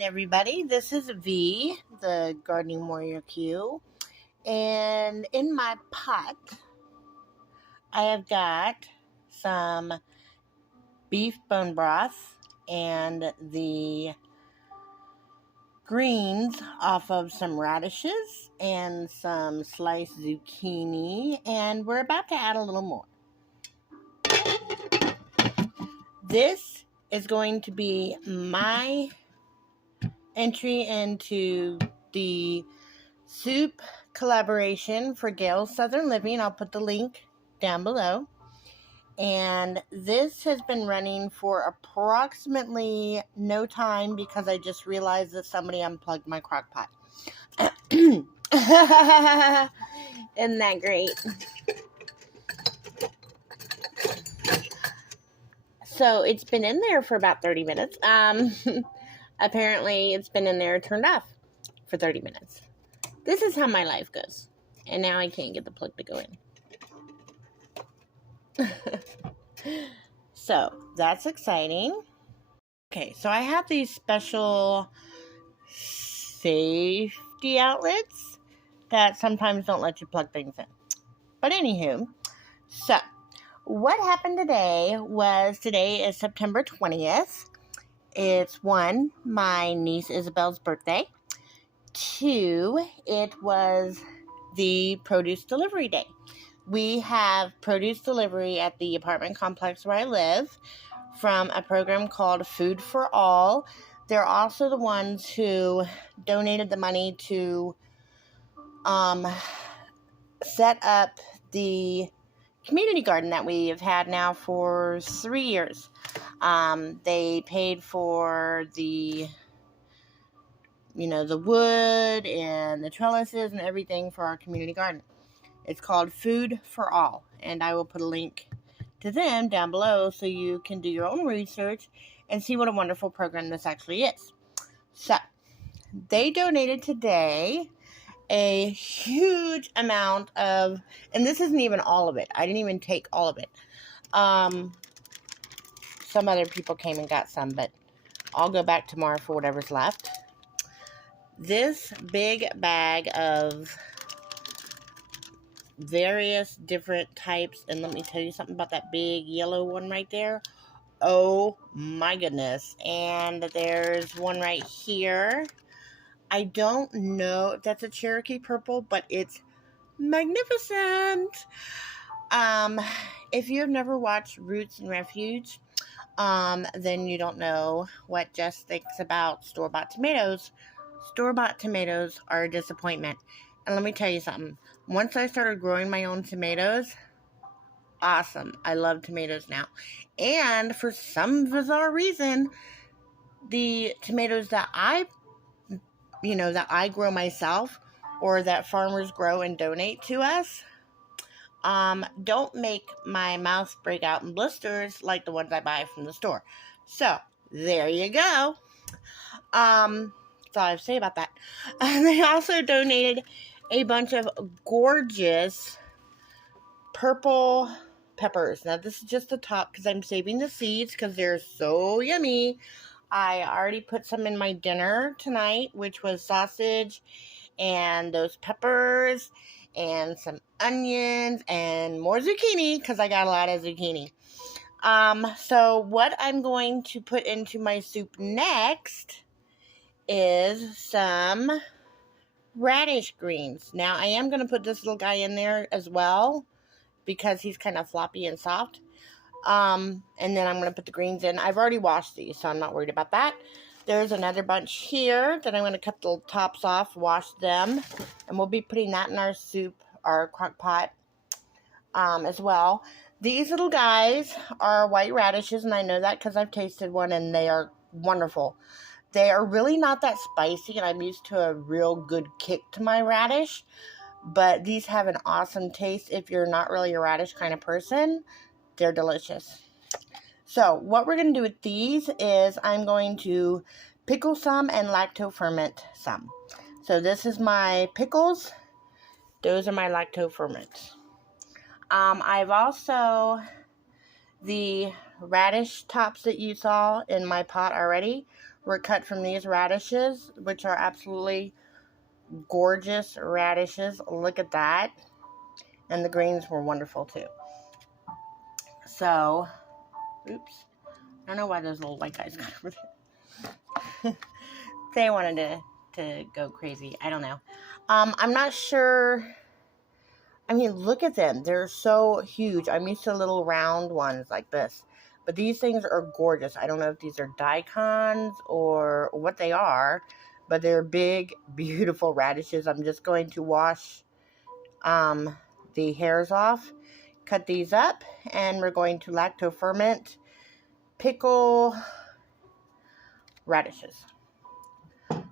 Everybody, this is V, the Gardening Warrior Q, and in my pot I have got some beef bone broth and the greens off of some radishes and some sliced zucchini, and we're about to add a little more. This is going to be my entry into the soup collaboration for Gail's Southern Living. I'll put the link down below. And this has been running for approximately no time because I just realized that somebody unplugged my crock pot. Isn't that great? So it's been in there for about 30 minutes. Apparently it's been in there turned off for 30 minutes. This is how my life goes. And now I can't get the plug to go in. So, that's exciting. Okay, so I have these special safety outlets that sometimes don't let you plug things in. But anywho, so what happened today is September 20th. It's 1, my niece Isabel's birthday. 2, it was the produce delivery day. We have produce delivery at the apartment complex where I live from a program called Food for All. They're also the ones who donated the money to set up the community garden that we have had now for 3 years. They paid for the wood and the trellises and everything for our community garden. It's called Food for All, and I will put a link to them down below so you can do your own research and see what a wonderful program this actually is. So, they donated today a huge amount of, and this isn't even all of it. I didn't even take all of it. Some other people came and got some, but I'll go back tomorrow for whatever's left. This big bag of various different types, and let me tell you something about that big yellow one right there. Oh my goodness. And there's one right here. I don't know if that's a Cherokee purple, but it's magnificent. If you have never watched Roots and Refuge, then you don't know what Jess thinks about store-bought tomatoes. Store-bought tomatoes are a disappointment. And let me tell you something. Once I started growing my own tomatoes, awesome. I love tomatoes now. And for some bizarre reason, the tomatoes that I grow myself or that farmers grow and donate to us, don't make my mouth break out in blisters like the ones I buy from the store. So, there you go. That's all I have to say about that. They also donated a bunch of gorgeous purple peppers. Now, this is just the top because I'm saving the seeds because they're so yummy. I already put some in my dinner tonight, which was sausage and those peppers and some onions and more zucchini because I got a lot of zucchini. So what I'm going to put into my soup next is some radish greens. Now, I am going to put this little guy in there as well because he's kind of floppy and soft. And then I'm going to put the greens in. I've already washed these, so I'm not worried about that. There's another bunch here that I'm going to cut the tops off, wash them, and we'll be putting that in our soup, our crock pot, as well. These little guys are white radishes, and I know that because I've tasted one, and they are wonderful. They are really not that spicy, and I'm used to a real good kick to my radish, but these have an awesome taste if you're not really a radish kind of person. They're delicious. So, what we're going to do with these is I'm going to pickle some and lacto ferment some. So, this is my pickles. Those are my lacto ferments. I've also, the radish tops that you saw in my pot already, were cut from these radishes, which are absolutely gorgeous radishes. Look at that. And the greens were wonderful too. So, oops. I don't know why those little white guys got over there. They wanted to go crazy. I don't know. I'm not sure. I mean, look at them. They're so huge. I'm used to little round ones like this. But these things are gorgeous. I don't know if these are daikons or what they are. But they're big, beautiful radishes. I'm just going to wash the hairs off. Cut these up. And we're going to lacto ferment, pickle radishes.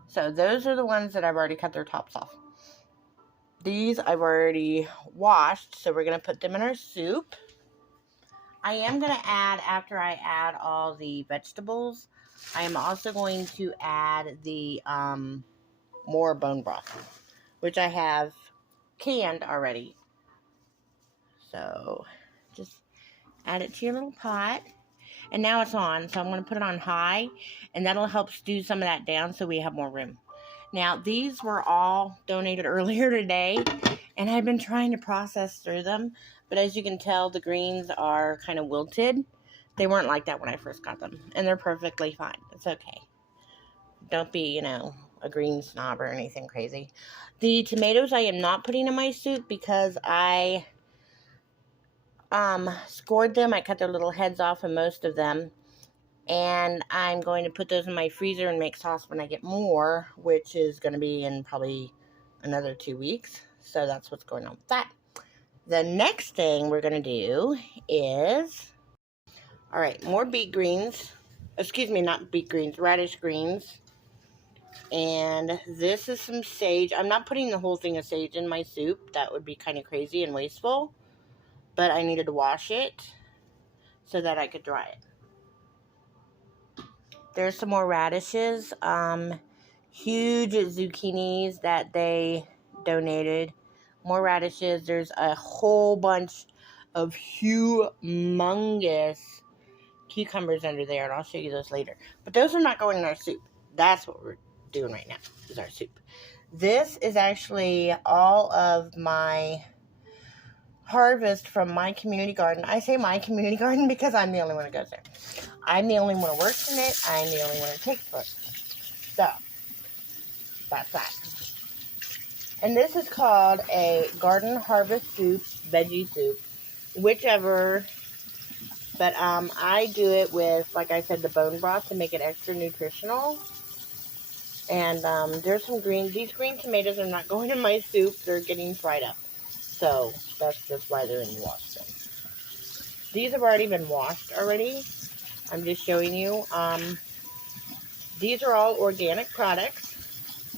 So those are the ones that I've already cut their tops off. These I've already washed, so we're going to put them in our soup. I am going to add, after I add all the vegetables, I am also going to add the more bone broth, which I have canned already. So just add it to your little pot. And now it's on, so I'm going to put it on high, and that'll help stew some of that down so we have more room. Now, these were all donated earlier today, and I've been trying to process through them, but as you can tell, the greens are kind of wilted. They weren't like that when I first got them, and they're perfectly fine. It's okay. Don't be, a green snob or anything crazy. The tomatoes I am not putting in my soup because I scored them. I cut their little heads off of most of them. And I'm going to put those in my freezer and make sauce when I get more, which is going to be in probably another 2 weeks. So that's what's going on with that. The next thing we're going to do is, all right, more beet greens. Excuse me, not beet greens, radish greens. And this is some sage. I'm not putting the whole thing of sage in my soup. That would be kind of crazy and wasteful. But I needed to wash it so that I could dry it. There's some more radishes, huge zucchinis that they donated. More radishes. There's a whole bunch of humongous cucumbers under there, and I'll show you those later. But those are not going in our soup. That's what we're doing right now, is our soup. This is actually all of my harvest from my community garden. I say my community garden because I'm the only one who goes there. I'm the only one who works in it. I'm the only one who takes for it. So, that's that. And this is called a garden harvest soup, veggie soup, whichever. But I do it with, like I said, the bone broth to make it extra nutritional. And there's some green. These green tomatoes are not going in my soup. They're getting fried up. So, that's just why they're in the wash bin. These have already been washed already. I'm just showing you. These are all organic products.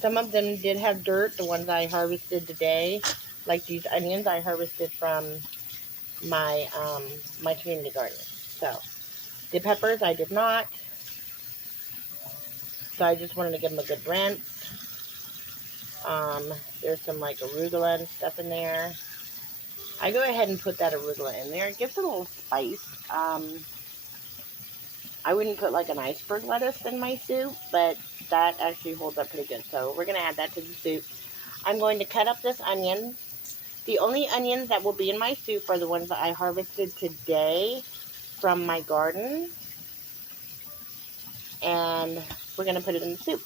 Some of them did have dirt. The ones I harvested today, like these onions, I harvested from my my community garden. So, the peppers I did not. So I just wanted to give them a good rinse. There's some like arugula and stuff in there. I go ahead and put that arugula in there. It gives it a little spice. I wouldn't put like an iceberg lettuce in my soup, but that actually holds up pretty good. So we're going to add that to the soup. I'm going to cut up this onion. The only onions that will be in my soup are the ones that I harvested today from my garden. And we're going to put it in the soup.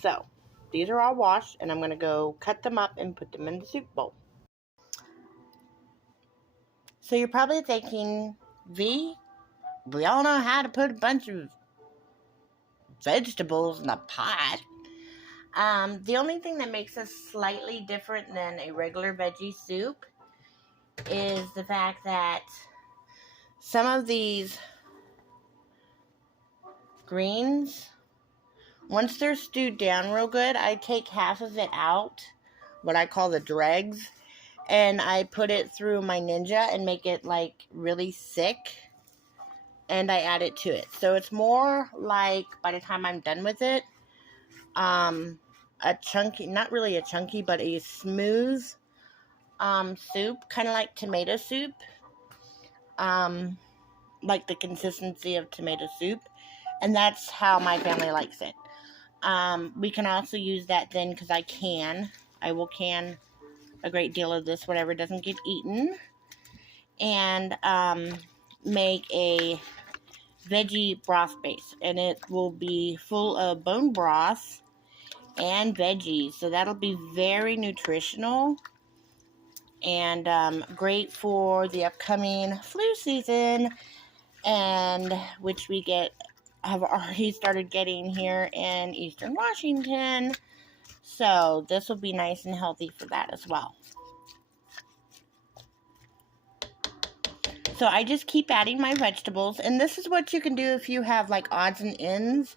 So, these are all washed, and I'm going to go cut them up and put them in the soup bowl. So you're probably thinking, V, we all know how to put a bunch of vegetables in a pot. The only thing that makes us slightly different than a regular veggie soup is the fact that some of these greens, once they're stewed down real good, I take half of it out, what I call the dregs, and I put it through my Ninja and make it like really thick, and I add it to it. So it's more like, by the time I'm done with it, a chunky, not really a chunky, but a smooth soup, kind of like tomato soup, like the consistency of tomato soup. And that's how my family likes it. We can also use that then because I will can a great deal of this, whatever doesn't get eaten, and make a veggie broth base. And it will be full of bone broth and veggies. So that'll be very nutritional and great for the upcoming flu season, and which we have already started getting here in Eastern Washington. So this will be nice and healthy for that as well. So I just keep adding my vegetables, and this is what you can do if you have like odds and ends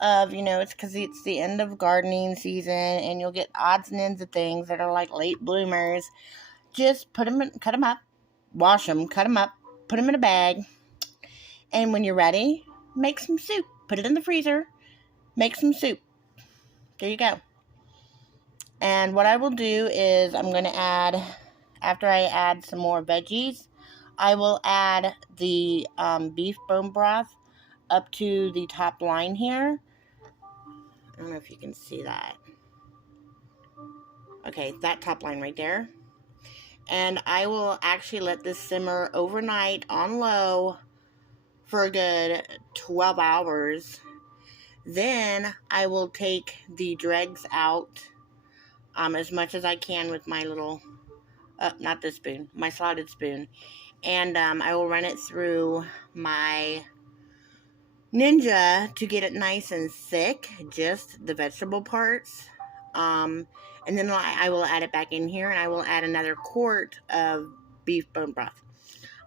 of, it's because it's the end of gardening season, and you'll get odds and ends of things that are like late bloomers. Just cut them up, wash them, cut them up, put them in a bag, and when you're ready, make some soup. Put it in the freezer, make some soup. There you go. And what I will do is I'm going to add, after I add some more veggies, I will add the beef bone broth up to the top line here. I don't know if you can see that. Okay, that top line right there. And I will actually let this simmer overnight on low for a good 12 hours. Then I will take the dregs out as much as I can with my little, not this spoon, my slotted spoon. And I will run it through my Ninja to get it nice and thick, just the vegetable parts. And then I will add it back in here, and I will add another quart of beef bone broth.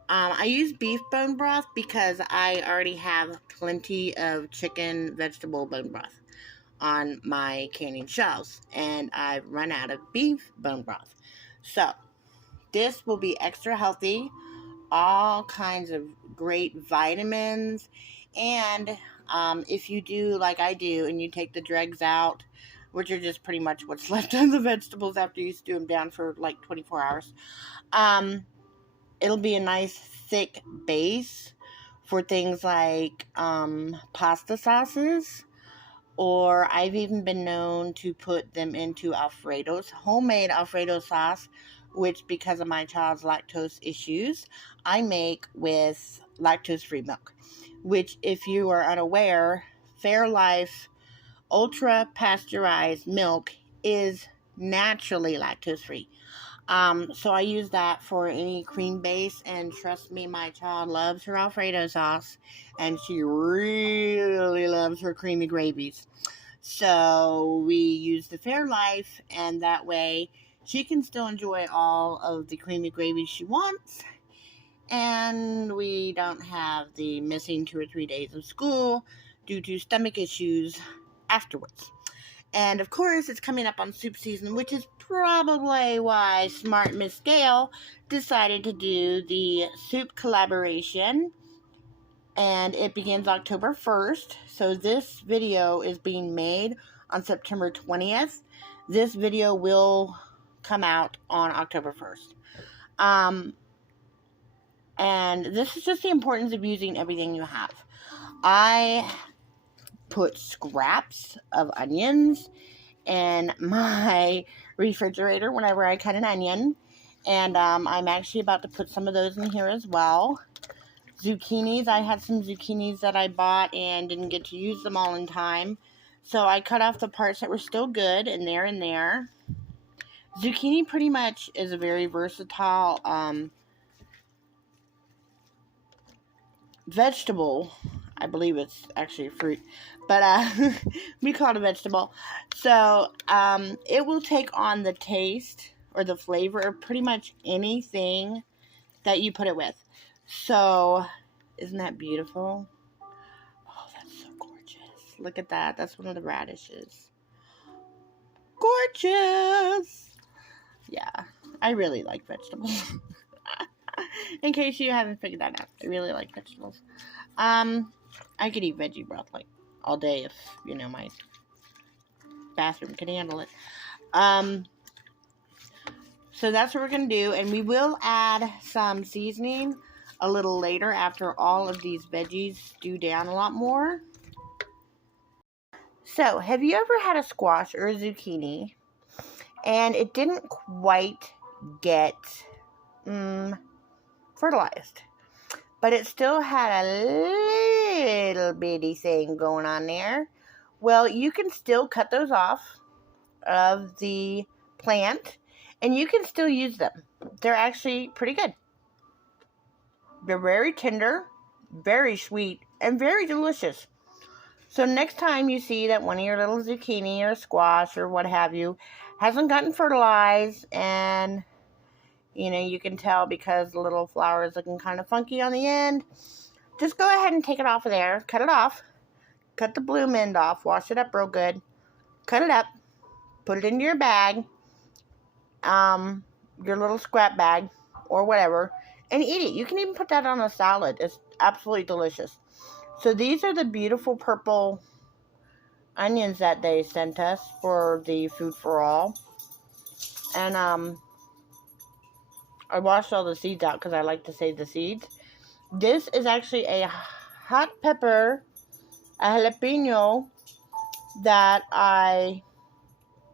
I use beef bone broth because I already have plenty of chicken vegetable bone broth on my canning shelves, and I've run out of beef bone broth. So this will be extra healthy, all kinds of great vitamins, and if you do like I do and you take the dregs out, which are just pretty much what's left of the vegetables after you stew them down for like 24 hours, it'll be a nice thick base for things like pasta sauces, or I've even been known to put them into Alfredo's, homemade Alfredo sauce, which because of my child's lactose issues, I make with lactose-free milk, which if you are unaware, Fairlife ultra pasteurized milk is naturally lactose-free. So I use that for any cream base, and trust me, my child loves her Alfredo sauce, and she really loves her creamy gravies. So we use the Fairlife, and that way she can still enjoy all of the creamy gravy she wants, and we don't have the missing 2 or 3 days of school due to stomach issues afterwards. And of course, it's coming up on soup season, which is probably why smart Miss Gail decided to do the soup collaboration. And it begins October 1st. So this video is being made on September 20th. This video will come out on October 1st. And this is just the importance of using everything you have. I put scraps of onions in my refrigerator whenever I cut an onion, and I'm actually about to put some of those in here as well. Zucchinis, I had some zucchinis that I bought and didn't get to use them all in time, so I cut off the parts that were still good, and there. Zucchini pretty much is a very versatile vegetable. I believe it's actually a fruit, but we call it a vegetable. So it will take on the taste or the flavor of pretty much anything that you put it with. So isn't that beautiful? Oh, that's so gorgeous. Look at that. That's one of the radishes. Gorgeous. Yeah, I really like vegetables. In case you haven't figured that out, I really like vegetables. I could eat veggie broth like all day if, my bathroom can handle it. So that's what we're going to do. And we will add some seasoning a little later after all of these veggies stew down a lot more. So, have you ever had a squash or a zucchini and it didn't quite get fertilized, but it still had a little bitty thing going on there? Well, you can still cut those off of the plant and you can still use them. They're actually pretty good. They're very tender, very sweet, and very delicious. So next time you see that one of your little zucchini or squash or what have you hasn't gotten fertilized, and you can tell because the little flower is looking kind of funky on the end, just go ahead and take it off of there. Cut it off. Cut the bloom end off. Wash it up real good. Cut it up. Put it into your bag. Your little scrap bag or whatever, and eat it. You can even put that on a salad. It's absolutely delicious. So these are the beautiful purple onions that they sent us for the food for all. And I washed all the seeds out because I like to save the seeds. This is actually a hot pepper, a jalapeno that I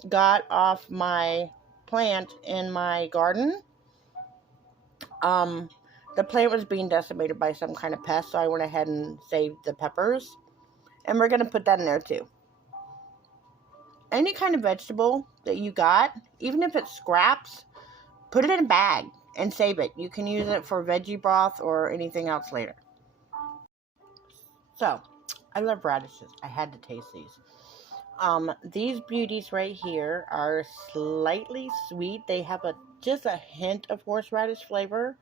got off my plant in my garden. The plant was being decimated by some kind of pest, so I went ahead and saved the peppers. And we're going to put that in there too. Any kind of vegetable that you got, even if it's scraps, put it in a bag and save it. You can use it for veggie broth or anything else later. So, I love radishes. I had to taste these. These beauties right here are slightly sweet. They have just a hint of horseradish flavor.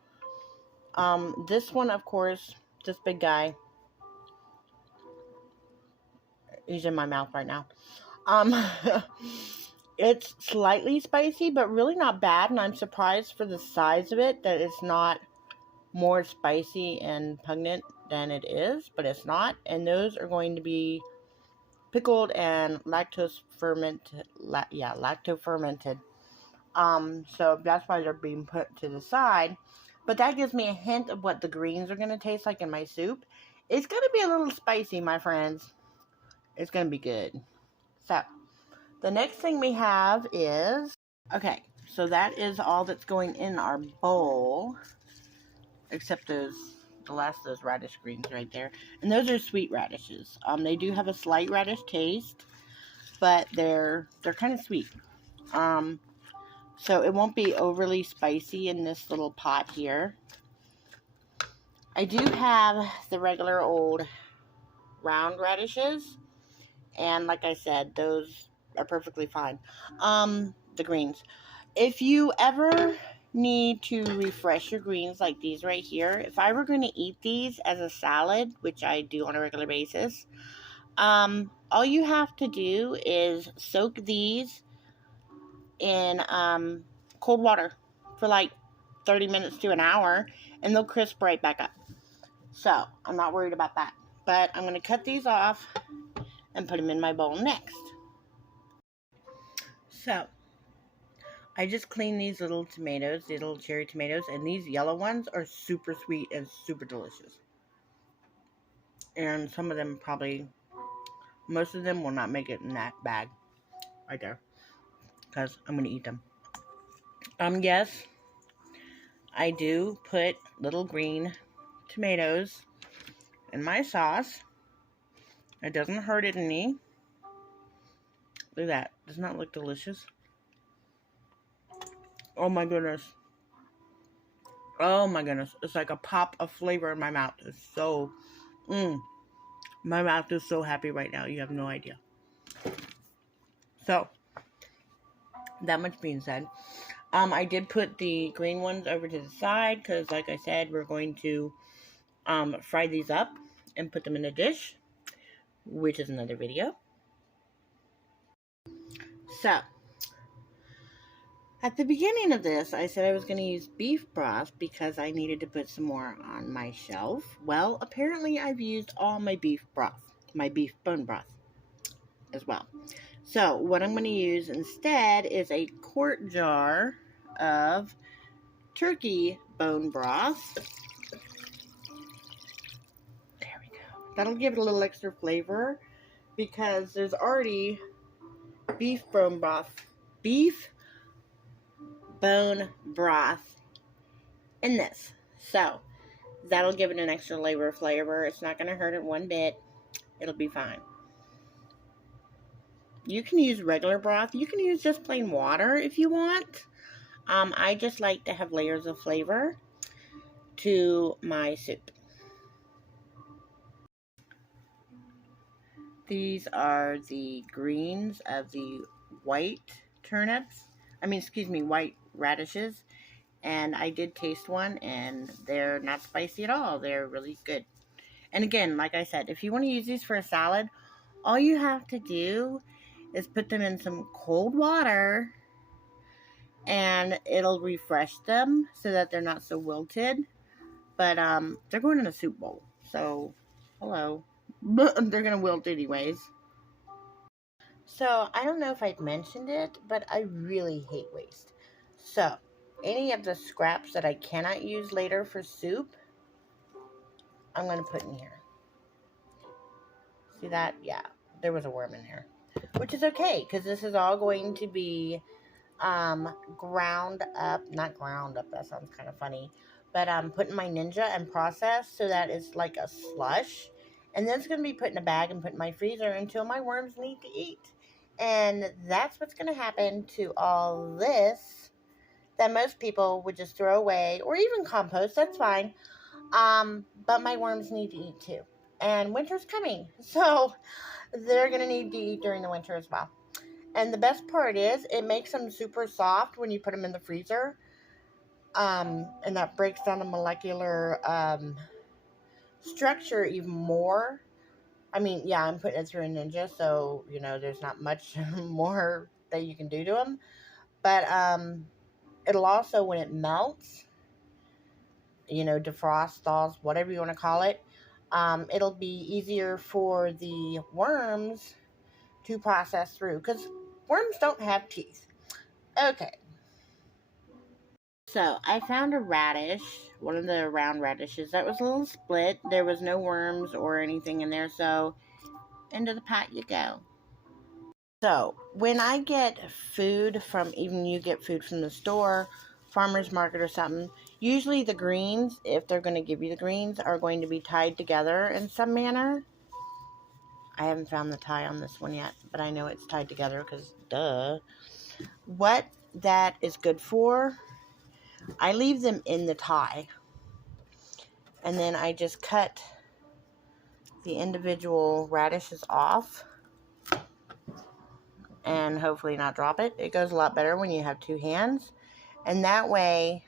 This one, of course, this big guy, he's in my mouth right now. It's slightly spicy, but really not bad, and I'm surprised for the size of it that it's not more spicy and pungent than it is, but it's not. And those are going to be pickled and lacto fermented. So that's why they're being put to the side. But that gives me a hint of what the greens are going to taste like in my soup. It's going to be a little spicy, my friends. It's going to be good. So, the next thing we have is... Okay, so that is all that's going in our bowl. Except the last of those radish greens right there. And those are sweet radishes. They do have a slight radish taste. But they're kind of sweet. So it won't be overly spicy in this little pot here. I do have the regular old round radishes. And like I said, those are perfectly fine. The greens. If you ever need to refresh your greens like these right here, if I were going to eat these as a salad, which I do on a regular basis, all you have to do is soak these in cold water for like 30 minutes to an hour, and they'll crisp right back up. So, I'm not worried about that. But I'm going to cut these off and put them in my bowl next. So, I just cleaned these little tomatoes, these little cherry tomatoes, and these yellow ones are super sweet and super delicious. And some of them probably, most of them will not make it in that bag right there, because I'm going to eat them. Yes, I do put little green tomatoes in my sauce. It doesn't hurt it any. Look at that. Doesn't that look delicious? Oh my goodness. Oh my goodness. It's like a pop of flavor in my mouth. It's so... My mouth is so happy right now. You have no idea. So, that much being said, I did put the green ones over to the side because, like I said, we're going to fry these up and put them in a dish, which is another video. So, at the beginning of this, I said I was going to use beef broth because I needed to put some more on my shelf. Well, apparently I've used all my beef broth, my beef bone broth as well. So, what I'm going to use instead is a quart jar of turkey bone broth. There we go. That'll give it a little extra flavor because there's already beef bone broth in this. So that'll give it an extra layer of flavor. It's not going to hurt it one bit. It'll be fine. You can use regular broth. You can use just plain water if you want. I just like to have layers of flavor to my soup. These are the greens of the white turnips. White radishes. And I did taste one, and they're not spicy at all. They're really good. And again, like I said, if you want to use these for a salad, all you have to do is put them in some cold water, and it'll refresh them so that they're not so wilted. But they're going in a soup bowl, so hello. They're gonna wilt anyways. So I don't know if I've mentioned it, but I really hate waste. So any of the scraps that I cannot use later for soup, I'm going to put in here. See that? Yeah, there was a worm in there. Which is okay, because this is all going to be ground up. Not ground up, that sounds kind of funny. But put in my Ninja and processed so that it's like a slush. And then it's going to be put in a bag and put in my freezer until my worms need to eat. And that's what's going to happen to all this that most people would just throw away, or even compost, that's fine. But my worms need to eat too. And winter's coming, so they're going to need to eat during the winter as well. And the best part is, it makes them super soft when you put them in the freezer. And that breaks down the molecular structure even more. I mean, yeah, I'm putting it through a Ninja, so, there's not much more that you can do to them. But it'll also, when it melts, defrost, thaws, whatever you want to call it, it'll be easier for the worms to process through, because worms don't have teeth. Okay. So, I found a radish, one of the round radishes, that was a little split. There was no worms or anything in there, so into the pot you go. So, when I get food from, even you get food from the store, farmer's market or something, usually the greens, if they're going to give you the greens, are going to be tied together in some manner. I haven't found the tie on this one yet, but I know it's tied together because, duh. What that is good for, I leave them in the tie. And then I just cut the individual radishes off and hopefully not drop it. It goes a lot better when you have two hands. And that way,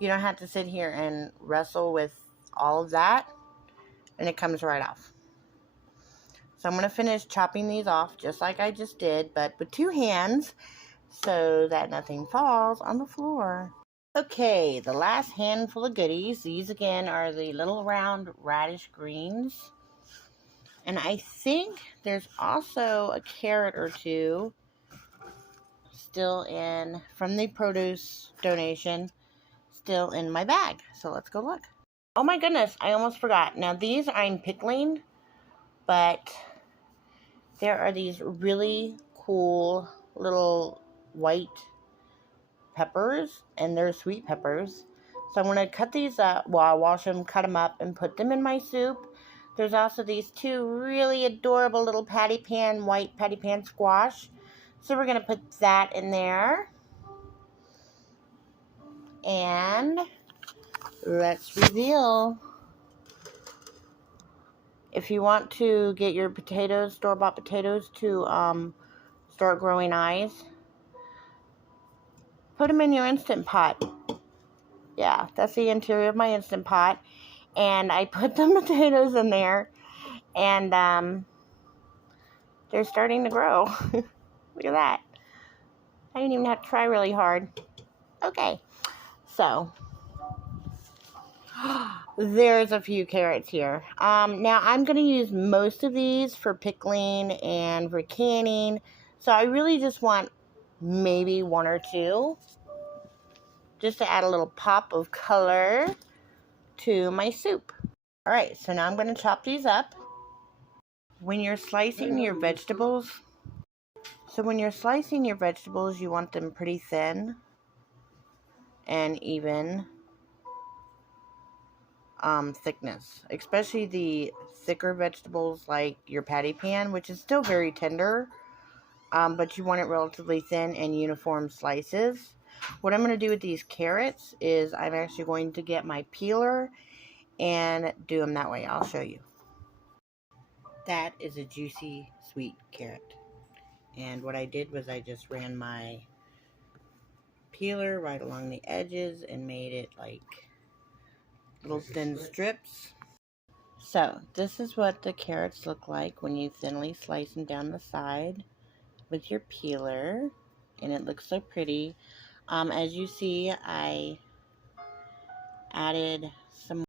you don't have to sit here and wrestle with all of that. And it comes right off. So I'm going to finish chopping these off just like I just did, but with two hands so that nothing falls on the floor. Okay, the last handful of goodies. These again are the little round radish greens. And I think there's also a carrot or two still in, from the produce donation, still in my bag. So let's go look. Oh my goodness, I almost forgot. Now these I'm pickling, but there are these really cool little white peppers, and they're sweet peppers. So I'm going to cut these up, I'll wash them, cut them up, and put them in my soup. There's also these two really adorable little white patty pan squash. So we're going to put that in there. And let's reveal. If you want to get your potatoes, store-bought potatoes, to start growing eyes, put them in your Instant Pot. Yeah, that's the interior of my Instant Pot. And I put the potatoes in there, and they're starting to grow. Look at that. I didn't even have to try really hard. Okay, so there's a few carrots here. Now I'm going to use most of these for pickling and for canning. So I really just want maybe one or two, just to add a little pop of color to my soup. Alright, so now I'm going to chop these up. When you're slicing your vegetables, you want them pretty thin and even thickness, especially the thicker vegetables like your patty pan, which is still very tender, but you want it relatively thin and uniform slices. What I'm going to do with these carrots is I'm actually going to get my peeler and do them that way. I'll show you. That is a juicy, sweet carrot. And what I did was I just ran my peeler right along the edges and made it like little thin strips. So this is what the carrots look like when you thinly slice them down the side with your peeler, and it looks so pretty. As you see, I added some